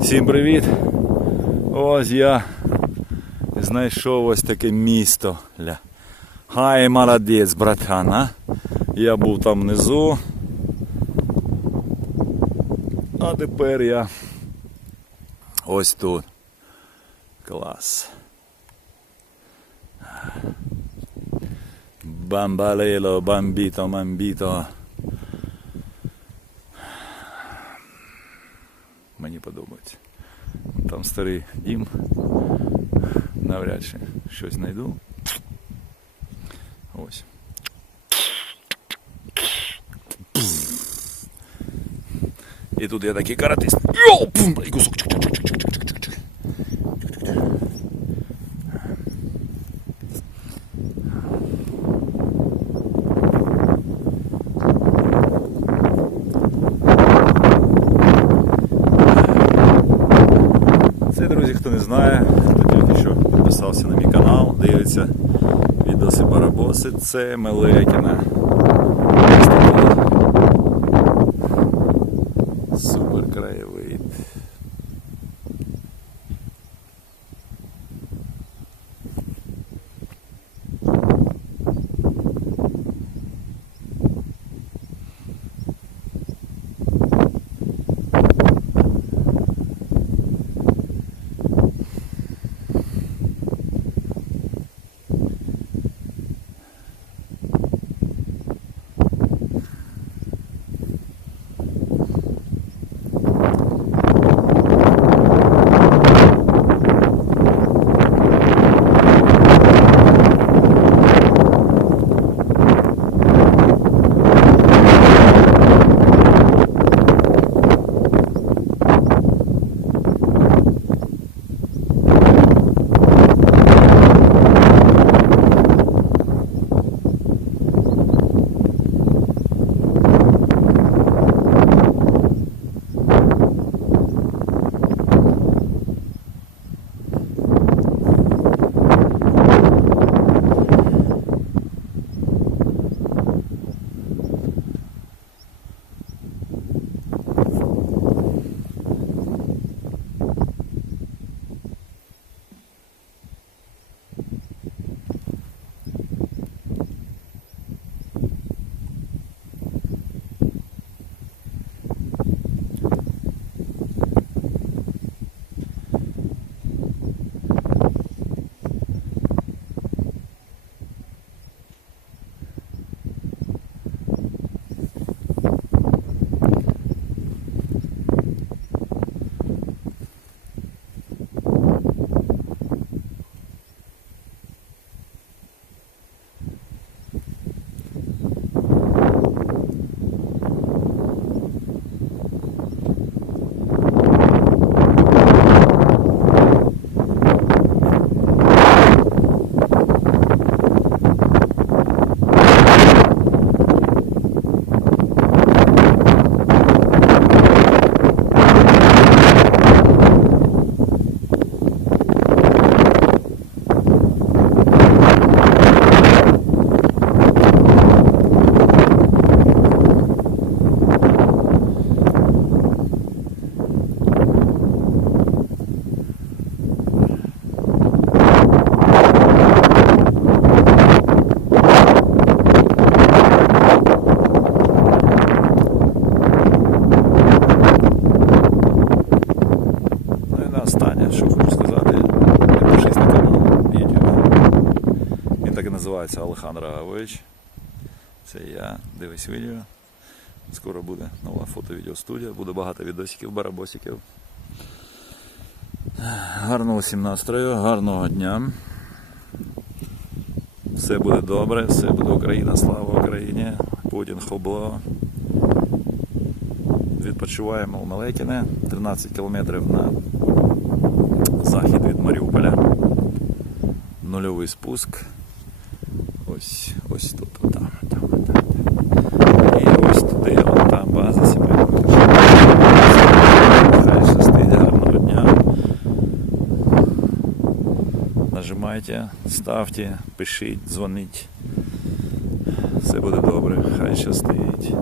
Всім привіт! Ось я знайшов ось таке місто. Хай, молодець, братан, а? Я був там внизу. А тепер я ось тут. Клас. Бамбалело, бамбіто, мамбіто. Мені подобається. Там старий дім. Навряд чи щось знайду. Ось. І тут я такий каратист. Йоу! Пум! І кусок. Це, друзі, хто не знає, хто тільки що підписався на мій канал, дивиться відоси Барабоси, це Мелетіна. Супер краєвид. Називається Олександр Агович. Це я. Дивись відео. Скоро буде нова фото-відеостудія. Буде багато відосиків, барабосиків. Гарного всім настрою, гарного дня. Все буде добре, все буде Україна, слава Україні. Путін хобло. Відпочиваємо в Мелетіне. 13 кілометрів на захід від Маріуполя. Нульовий спуск. Ось тут, там. І ось туди, вон там база себе. Хай щастить, гарного дня. Нажимайте, ставте, пишіть, дзвоніть. Все буде добре, хай щастить.